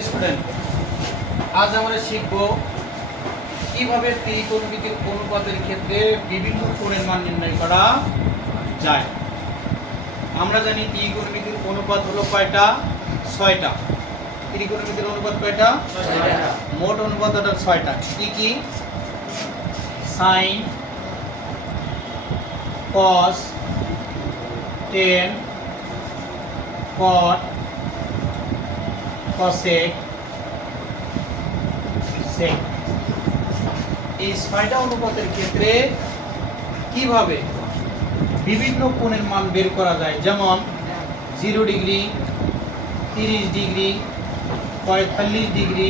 Student, আজ আমরা শিখব কিভাবে ত্রিকোণমিতির অনুপাতের ক্ষেত্রে বিভিন্ন কোণের মান নির্ণয় করা যায়। আমরা জানি ত্রিকোণমিতির অনুপাত হলো কয়টা? 6টা। ত্রিকোণমিতির অনুপাত কয়টা? 6টা। মোট অনুপাত হলো 6টা। কি কি? সাইন, কস, টেন, কট, কসেক, সেক। এই 6টা অনুপাতের ক্ষেত্রে কিভাবে বিভিন্ন কোণের মান বের করা যায়, যেমন 0 degree, 30 degree, 45 degree,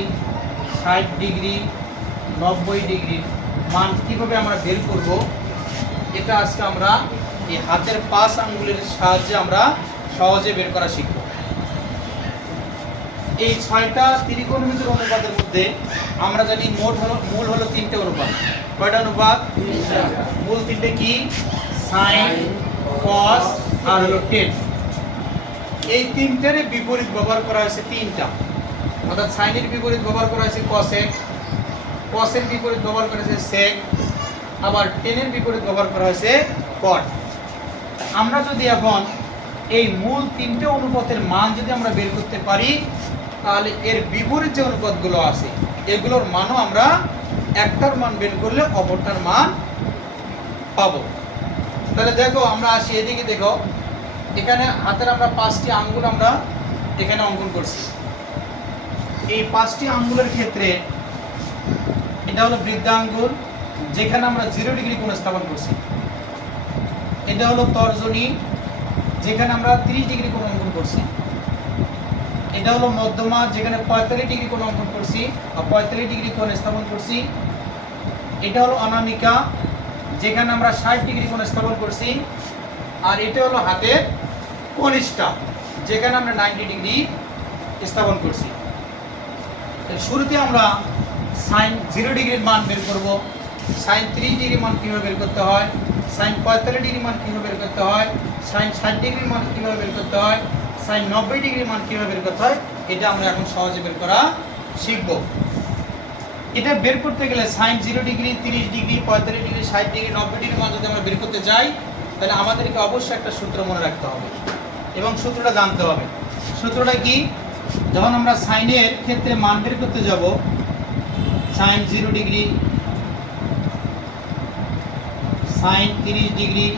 60 degree, 90 degree মান কিভাবে আমরা বের করব, এটা আজকে আমরা এই হাতের 5 আঙ্গুলের সাহায্যে আমরা সহজে বের করা শিখব। এই 6টা ত্রিকোণমিতির অনুপাতের মধ্যে আমরা জানি মূল হলো 3টে অনুপাত। কয়টা অনুপাত? মূল 3টে কি? সাইন, কস আর হলো টেন। এই 3টার বিপরীত ব্যবহার করা হয়েছে 3টা, অর্থাৎ সাইনের বিপরীত ব্যবহার করা হয়েছে কসেক, কসের বিপরীত ব্যবহার করা হয়েছে সেক, আবার টেনের বিপরীত ব্যবহার করা হয়েছে কট। আমরা যদি এখন এই মূল 3টে অনুপাতের মান যদি আমরা বের করতে পারি, তাহলে এর বিপরীত যে অনুপাতগুলো আছে এগুলোর মানও আমরা একটার মান বের করলে অপরটার মান পাবো। তাহলে দেখো, আমরা আসি এদিকে। দেখো, এখানে হাতের আমরা 5টি আঙ্গুল আমরা এখানে অঙ্কন করছি। এই 5টি আঙ্গুলের ক্ষেত্রে এটা হলো বৃদ্ধাঙ্গুল, যেখানে আমরা 0 ডিগ্রি কোণ স্থাপন করছি। এটা হলো তর্জনী, যেখানে আমরা 30 ডিগ্রি কোণ অঙ্কন করছি। এটা হলো মধ্যমা, যেখানে 45 ডিগ্রি কোণ অঙ্কন করছি আর 45 ডিগ্রি কোণ স্থাপন করছি। এটা হলো অনামিকা, যেখানে আমরা 60 ডিগ্রি কোণ স্থাপন করছি। আর এটা হলো হাতের কনিষ্ঠা, যেখানে আমরা 90 ডিগ্রি স্থাপন করছি। শুরুতে আমরা সাইন 0 ডিগ্রির মান বের করব। সাইন 30 ডিগ্রি মান কীভাবে বের করতে হয়, সাইন 45 ডিগ্রি মান কীভাবে বের করতে হয়, সাইন 60 ডিগ্রির মান কীভাবে বের করতে হয়, সাইন 90 ডিগ্রি মান কীভাবে বের করতে হয়, এটা আমরা এখন সহজে বের করা শিখব। এটা বের করতে গেলে sine 0 degree, 30 degree, 45 degree, 60 degree, 90 degree মান যদি আমরা বের করতে যাই, তাহলে আমাদেরকে অবশ্যই একটা সূত্র মনে রাখতে হবে এবং সূত্রটা জানতে হবে। সূত্রটা কি? যখন আমরা সাইনের ক্ষেত্রে মান বের করতে যাব, sine 0 degree, sine 30 degree,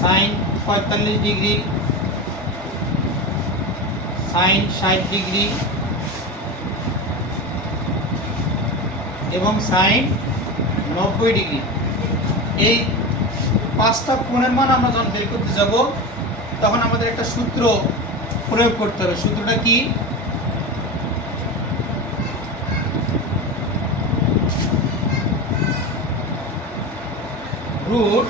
sine 45 degree, sine 60 degree এবং সাইন 90 ডিগ্রি, এই 5টা কোণের মান আমরা যখন বের করতে যাব, তখন আমাদের একটা সূত্র প্রয়োগ করতে হবে। সূত্রটা কি? রুট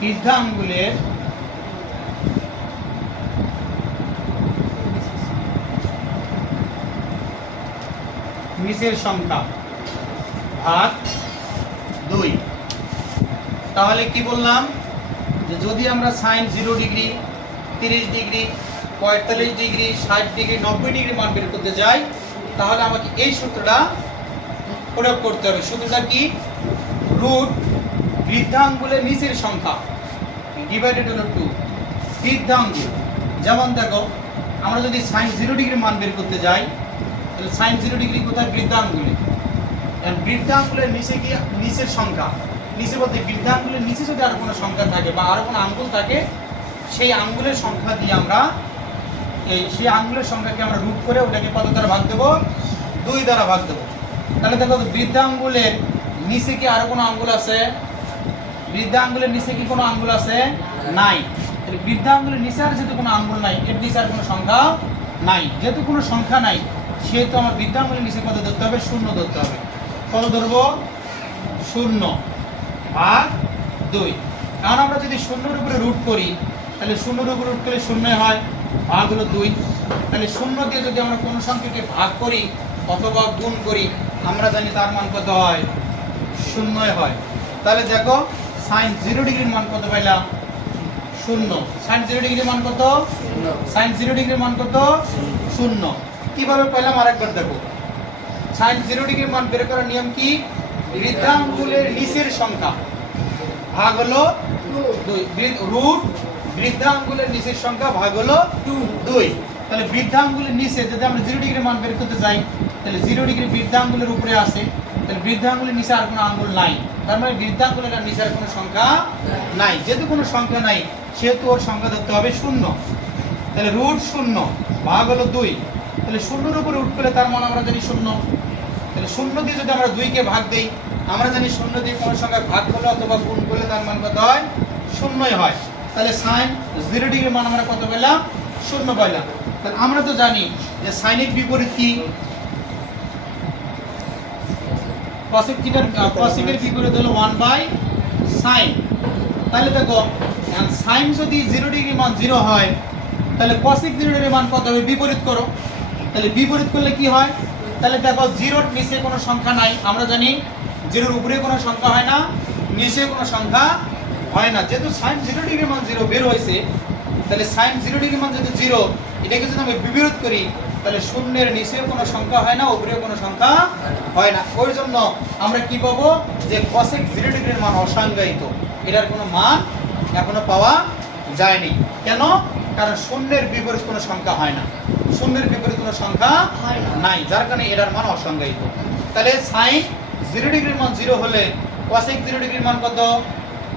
বৃদ্ধাঙ্গুলের নিচের সংখ্যা ভাগ 2। তাহলে কি বললাম, যে যদি আমরা sine 0 degree, 30 degree, 45 degree, 60 degree, 90 degree মান বের করতে যাই, তাহলে আমাকে এই সূত্রটা প্রয়োগ করতে হবে। সূত্রটা কি? রুট বৃদ্ধাঙ্গুলের নিচের সংখ্যা ডিভাইডেড হলো 2। বৃদ্ধাঙ্গুল, যেমন দেখো, আমরা যদি সাইন 0 ডিগ্রি মান বের করতে যাই, তাহলে সাইন 0 ডিগ্রি কোথায়? বৃদ্ধাঙ্গুলে। বৃদ্ধাঙ্গুলের নিচে কি? নিচের সংখ্যা। নিচে বলতে বৃদ্ধাঙ্গুলের নিচে যদি আর কোনো সংখ্যা থাকে বা আরও কোনো আঙ্গুল থাকে, সেই আঙ্গুলের সংখ্যা দিয়ে আমরা সেই আঙ্গুলের সংখ্যাকে আমরা রুট করে ওটাকে কত দ্বারা ভাগ দেবো? 2 দ্বারা ভাগ দেবো। তাহলে দেখো, বৃদ্ধাঙ্গুলের নিচে কি আরও কোনো আঙ্গুল আছে? বৃদ্ধাঙ্গুলের নিচে কি কোনো আঙ্গুল আছে? নাই। তাহলে বৃদ্ধাঙ্গুলের নিচে আর যেহেতু কোনো আঙ্গুল নাই, এর নিচে আর কোনো সংখ্যা নাই। যেহেতু কোনো সংখ্যা নাই, সেহেতু আমার বৃদ্ধাঙ্গুলের নিচে কত ধরতে হবে? 0 ধরতে হবে। কত ধরবো? 0 ভাগ 2। কারণ আমরা যদি 0-এর উপরে রুট করি, তাহলে 0-এর উপরে রুট করলে 0 হয়, ভাগ হলো 2। তাহলে 0 দিয়ে যদি আমরা কোনো সংখ্যাকে ভাগ করি অথবা গুণ করি, আমরা জানি তার মান কত হয়? শূন্যই হয়। তাহলে দেখো সাইন 0 ডিগ্রির মান কত পাইলাম? শূন্য। সাইন 0 ডিগ্রির মান কত? সাইন 0 ডিগ্রির মান কত? শূন্য। কিভাবে পাইলাম আরেকবার দেখো। সাইন 0 ডিগ্রির মান বের করার নিয়ম কি? বৃদ্ধাঙ্গুলের নিচের সংখ্যা ভাগ হলো 2, রুট বৃদ্ধাঙ্গুলের নিচের সংখ্যা ভাগ হলো 2। তাহলে বৃদ্ধাঙ্গুলের নিচে যদি আমরা 0 ডিগ্রির মান বের করতে যাই, তাহলে 0 ডিগ্রি বৃদ্ধাঙ্গুলের উপরে আছে, তাহলে বৃদ্ধাঙ্গুলের নিচে আর কোনো আঙ্গুল নাই, তার মানে বৃদ্ধাঙ্গুলের নিচে আর কোনো সংখ্যা নাই। যেহেতু কোনো সংখ্যা নাই সেহেতু ওর সংখ্যা ধরতে হবে 0। তাহলে রুট 0 ভাগ হলো 2। তাহলে 0-এর উপরে রুট করলে তার মান আমরা জানি 0। তাহলে 0 দিয়ে যদি আমরা 2 কে ভাগ দেই, আমরা জানি 0 দিয়ে কোনো সংখ্যা ভাগ করলে অথবা গুণ করলে তার মান কত হয়? 0ই হয়। তাহলে সাইন 0 ডিগ্রির মান আমরা কত পেলাম? 0 পাইলাম। তাহলে আমরা তো জানি যে সাইনের বিপরীত কি? cosec থিটার cosec-এর বিপরীত হলো 1/sin। তাহলে দেখো সাইন যদি 0 ডিগ্রি মান 0 হয়, তাহলে cosec 0 ডিগ্রির মান কত হবে? বিপরীত করো। তাহলে বিপরীত করলে কি হয়? তাহলে দেখো 0-এর নিচে কোনো সংখ্যা নাই, আমরা জানি 0-এর উপরে কোনো সংখ্যা হয় না, নিচে কোনো সংখ্যা হয় না। যেহেতু সাইন 0 ডিগ্রির মান 0 বের হয়েছে, তাহলে সাইন 0 ডিগ্রির মান যদি 0, এটাকে যদি আমি বিপরীত করি তাহলে 0-এর নিচে কোনো সংখ্যা হয় না, উপরে কোনো সংখ্যা হয় না। ওই জন্য আমরা কি পাবো? যে cosec 0 ডিগ্রির মান অসংজ্ঞায়িত, এটার কোনো মান এখনো পাওয়া যায়নি। কেন? কারণ 0-এর বিপরীত কোনো সংখ্যা হয় না, 0-এর বিপরীত কোনো সংখ্যা নাই, যার কারণে এটার মান অসংজ্ঞায়িত। তাহলে সাইন 0 ডিগ্রির মান 0 হলে cosec 0 ডিগ্রির মান কত?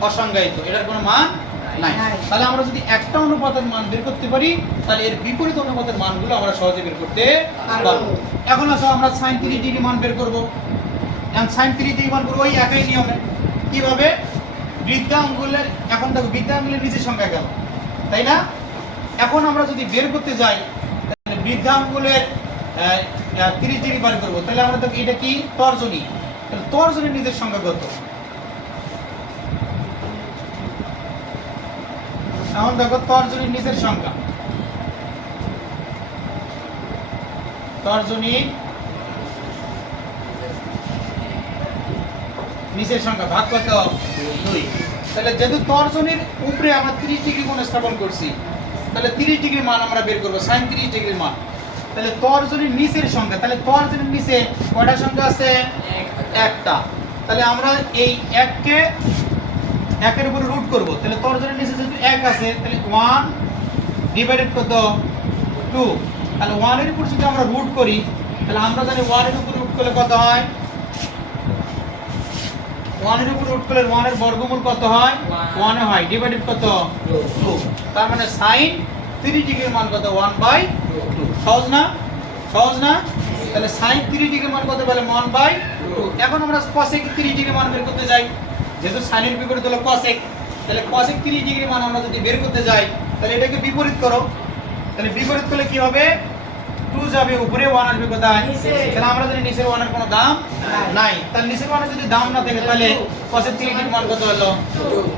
অসংজ্ঞায়িত, এটার কোনো মান নাই। তাহলে আমরা যদি একটা অনুপাতের মান বের করতে পারি, তাহলে এর বিপরীত অনুপাতের মানগুলো আমরা সহজে বের করতে পারবো। এখন আসো আমরা সাইন 30 ডিগ্রি মান বের করব। এখন সাইন 30 ডিগ্রি মান করব ওই একই নিয়মে। কিভাবে? বৃদ্ধাঙ্গুলের, এখন দেখো বৃদ্ধাঙ্গুলের নিচের সংখ্যা গেল, তাই না? এখন আমরা যদি বের করতে যাই তাহলে বৃদ্ধাঙ্গুলের 30 ডিগ্রি বার করব, তাহলে আমরা দেখো এটা কি? তর্জনী। তাহলে তর্জনীর নিচের সংখ্যা কত? এখন দেখো তর্জনীর নিচের সংখ্যা, তর্জনীর নিচের সংখ্যা ভাগ কত? 2। তাহলে যেহেতু তর্জনীর উপরে আমরা 30 ডিগ্রি কোণ স্থাপন করছি, তাহলে 30 ডিগ্রি মান আমরা বের করব, সাইন 30 ডিগ্রির মান। তাহলে তর্জনীর নিচের সংখ্যা, তাহলে তর্জনীর নিচে কয়টা সংখ্যা আছে? একটা। তাহলে আমরা এই 1-কে 1-এর উপরে রুট করব। তাহলে তর্জনীর নিচে যেহেতু 1 আছে, তাহলে 1 ডিভাইডেড কত? 2। তাহলে 1-এর উপর যদি আমরা রুট করি, তাহলে আমরা জানি 1-এর উপর রুট করলে কত হয়? 1-এর উপর রুট করলে 1-এর বর্গমূল কত হয়? 1 হয়, ডিভাইডেড কত? 2। তার মানে সাইন 30 ডিগ্রির মান কত? 1/2। সহজ না? সহজ না? তাহলে সাইন 30 ডিগ্রির মান কত বলে? 1/2। এখন আমরা cosec 30 ডিগ্রির মান বের করতে যাই, যেহেতু সাইনের বিপরীত হলো cosec, তাহলে cosec 30 ডিগ্রির মান আমরা যদি বের করতে যাই, তাহলে এটাকে বিপরীত করো। তাহলে বিপরীত করলে কি হবে? 2 যাবে উপরে, 1 আসবে কোথায়? তাহলে আমরা জানি নিচের 1-এর কোনো দাম নাই। তাহলে নিচের 1-এর যদি দাম না থাকে তাহলে cosec 30 ডিগ্রির মান কত হলো?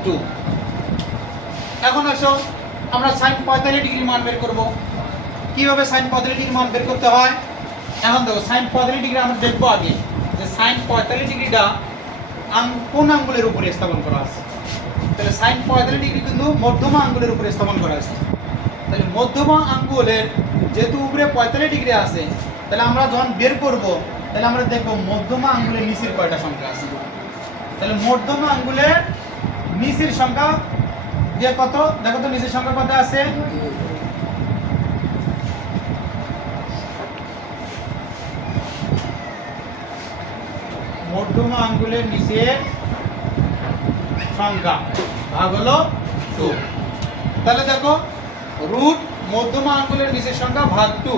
2। এখন আসো আমরা sin 45 ডিগ্রির মান বের করব। কিভাবে sin 45 ডিগ্রির মান বের করতে হয়? এখন দেখো sin 45 ডিগ্রি আমরা দেখব আগে যে sin 45 ডিগ্রিটা কোন আঙ্গুলের উপরে স্থাপন করা আছে। তাহলে sin 45 ডিগ্রি কিন্তু মধ্যমা আঙ্গুলের উপরে স্থাপন করা আছে। তাহলে মধ্যমা আঙ্গুলের যেহেতু উপরে 45 ডিগ্রি আছে, তাহলে আমরা যখন বের করব তাহলে আমরা দেখব মধ্যমা আঙ্গুলের নিচের কয়টা সংখ্যা আছে। তাহলে মধ্যমা আঙ্গুলের নিচের সংখ্যা দিয়ে কত? দেখো তো নিচের সংখ্যা কত আছে? মধ্যমা আঙ্গুলের নিচের সংখ্যা ভাগ হলো 2। তাহলে দেখো রুট মধ্যমা আঙ্গুলের নিচের সংখ্যা ভাগ 2।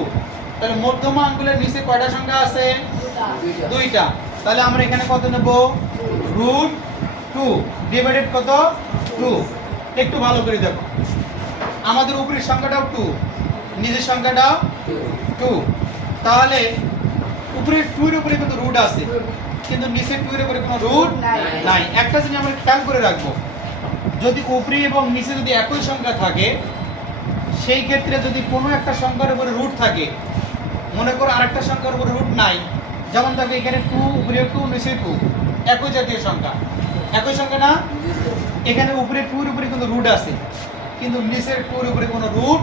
তাহলে মধ্যমা আঙ্গুলের নিচে কয়টা সংখ্যা আছে? 2টা। তাহলে আমরা এখানে কত নেব? রুট 2 ডিভাইডেড কত? 2। একটু ভালো করে দেখো, আমাদের উপরের সংখ্যাটাও 2, নিচের সংখ্যাটাও 2। তাহলে উপরের 2 এর উপরে কিন্তু রুট আছে, কিন্তু নিচের 2 এর উপরে কোনো রুট নাই। একটা জিনিস আমরা খেয়াল করে রাখবো, যদি উপরে এবং নিচে যদি একই সংখ্যা থাকে, সেই ক্ষেত্রে যদি কোনো একটা সংখ্যার উপরে রুট থাকে, মনে করো আরেকটা সংখ্যার উপরে রুট নাই, যেমন দেখো এখানে 2 উপরে 2 নিচে 2, একই জাতীয় সংখ্যা, একই সংখ্যা না? এখানে উপরে 2 এর উপরে কিন্তু রুট আছে, কিন্তু নিচের 2 এর উপরে কোনো রুট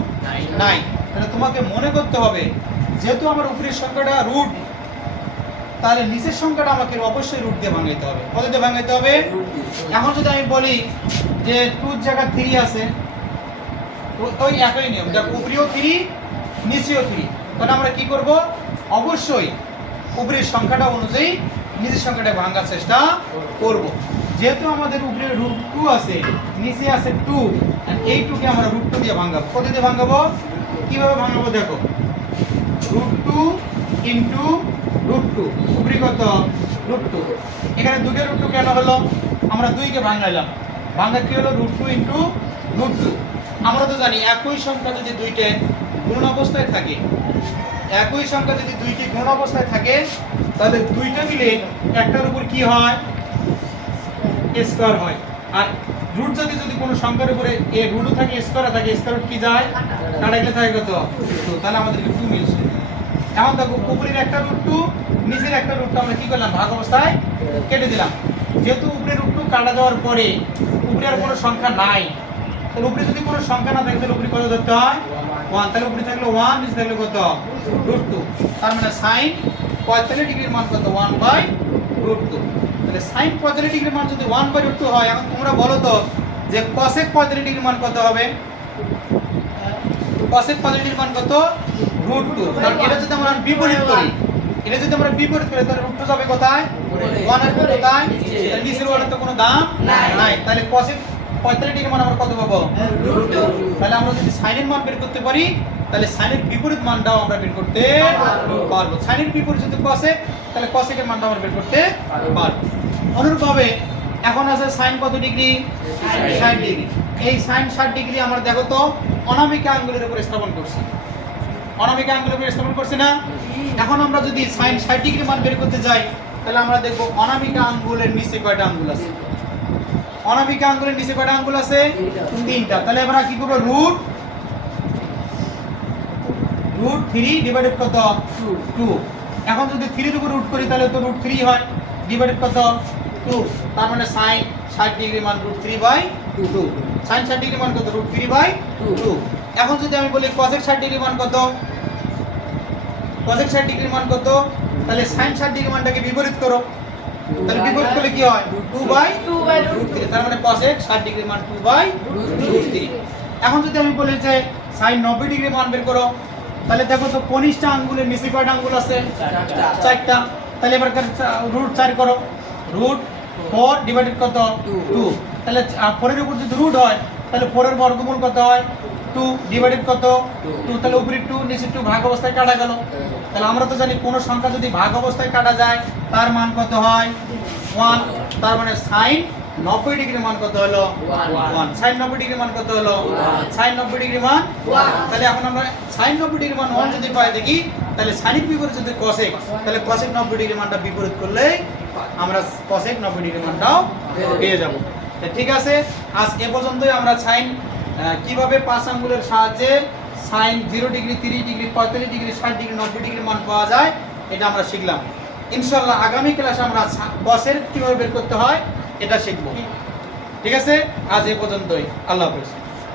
নাই। তাহলে তোমাকে মনে করতে হবে যেহেতু আমার উপরের সংখ্যাটা রুট, তাহলে নিচের সংখ্যাটা আমাকে অবশ্যই রুট দিয়ে ভাঙাইতে হবে। কত দিয়ে ভাঙাইতে হবে? এখন যদি আমি বলি যে 2 এর জায়গায় 3 আছে, ওই একই নিয়ম, দেখো উপরেও 3 নিচেও 3, তাহলে আমরা কি করব? অবশ্যই উপরের সংখ্যাটা অনুযায়ী নিচের সংখ্যাটা ভাঙার চেষ্টা করব। যেহেতু আমাদের উপরে রুট 2 আছে, নিচে আছে 2, আর এই 2 কে আমরা রুট 2 দিয়ে ভাঙাবো। কত দিয়ে ভাঙাবো? কিভাবে ভাঙাবো দেখো, রুট 2 ইনটু রুট 2, উপরে কত? রুট 2। এখানে দুটো রুট 2 কেন হলো? আমরা 2 কে ভাঙাইলাম, ভাঙা কি হলো? Root 2 into root 2। আমরা তো জানি একই সংখ্যা যদি দুইটা গুণ অবস্থায় থাকে, একই সংখ্যা যদি দুইটি গুণ অবস্থায় থাকে, তাহলে দুইটা মিলে একটার উপর কি হয়? স্কয়ার হয়। আর রুট যদি কোনো সংখ্যার উপরে এ রুটও থাকে, স্কয়ারও থাকে, স্কয়ার রুট কি যায়? কাটা গেলে থাকে কত? 2। তাহলে আমাদেরকে 2 মিলছে। এখন দেখো উপরের একটা রুট 2, নিচের একটা রুট 2 আমরা কি করলাম? ভাগ অবস্থায় কেটে দিলাম। যেহেতু উপরে রুট 2 কাটা যাওয়ার পরে উপরে আর কোনো সংখ্যা নাই, তাহলে উপরে যদি কোনো সংখ্যা না থাকে তাহলে উপরে কত ধরতে হয়? 1। তাহলে উপরে থাকলে 1, নিচে থাকলে কত? রুট 2। তার মানে sin 45 ডিগ্রির মান কত? 1/√2। তাহলে sin 45 ডিগ্রির মান যদি 1/√2 হয়, এখন তোমরা বলো তো যে cosec 45 ডিগ্রির মান কত হবে? cosec 45 ডিগ্রির মান কত? √2। কারণ এটা যদি আমরা বিপরীত করি, তাহলে √2 যাবে কোথায়? 1 আর কোথায়? তাহলে নিচের 1 এর তো কোনো দাম নাই। তাহলে cosec 45 ডিগ্রির মান আমরা কত পাবো? √2। তাহলে আমরা যদি sin এর মান বের করতে পারি, তাহলে sin এর বিপরীত মানটাও আমরা বের করতে পারবো। sin এর বিপরীত যদি cosec, তাহলে cosec এর মানটা আমরা বের করতে পারবো। অনুরূপভাবে এখন আছে sin কত ডিগ্রি? 60 ডিগ্রি। এই sin 60 ডিগ্রি আমরা দেখো তো অনামিকা আঙ্গুলের উপর স্থাপন করছি, অনামিকা আঙ্গুলের উপর স্থাপন করছি না? এখন আমরা যদি sin 60 ডিগ্রি মান বের করতে যাই, তাহলে আমরা দেখব অনামিকা আঙ্গুলের নিচে কয়টা আঙ্গুল আছে? অনামিকা আঙ্গুলের নিচে কয়টা আঙ্গুল আছে? 3টা। তাহলে আমরা কি করব? রুট 3 ডিভাইডেড কত? 2। এখন যদি 3 এর উপর রুট করি তাহলে তো রুট 3 হয়, ডিভাইডেড কত? 2। তার মানে sin 60 ডিগ্রি মান রুট 3/2। sin 60 ডিগ্রি মান কত? রুট 3/2। এখন যদি আমি বলি cosec 60 ডিগ্রি মান কত? cosec 60 ডিগ্রি মান কত? তাহলে sin 60 ডিগ্রি মানটাকে বিপরীত করো, তাহলে বিপরীত করলে কি হয়? 2/√3। তার মানে cosec 60 ডিগ্রি মান 2/√3। এখন যদি আমি বলি যে sin 90 ডিগ্রি মান বের করো, তাহলে দেখো তো কনিষ্ঠ আঙ্গুলের নিচে কয়টা আঙ্গুল আছে? 4টা। তাহলে এবার রুট 4 করো, রুট 4 ডিভাইডেড কত? 2। তাহলে 4 এর উপর যদি রুট হয়, তাহলে 4 এর বর্গমূল কত হয়? 2 ডিভাইডেড কত? 2। তাহলে উপরে 2 নিচে 2 ভাগ অবস্থায় কাটা গেল। তাহলে আমরা তো জানি কোন সংখ্যা যদি ভাগ অবস্থায় কাটা যায় তার মান কত হয়? 1। তার মানে sin 90 ডিগ্রি মান কত হলো? 1। sin 90 ডিগ্রি মান কত হলো? sin 90 ডিগ্রি মান 1। তাহলে এখন আমরা sin 90 ডিগ্রি মান 1 যদি পাই দেখি, তাহলে sin এর বিপরীত যদি cosec, তাহলে cosec 90 ডিগ্রি মানটা বিপরীত করলে আমরা cosec 90 ডিগ্রি মানটাও পেয়ে যাব। ঠিক আছে, আজ এ পর্যন্তই। আমরা sin কিভাবে 5 আঙ্গুলের সাহায্যে sin 0 degree, 30 degree, 45 degree, 60 degree, 90 degree মান পাওয়া যায় এটা আমরা শিখলাম। ইনশাআল্লাহ আগামী ক্লাসে আমরা cos-এর কিভাবে বের করতে হয় এটা শিখব। ঠিক আছে, আজ এ পর্যন্তই। আল্লাহ হাফেজ।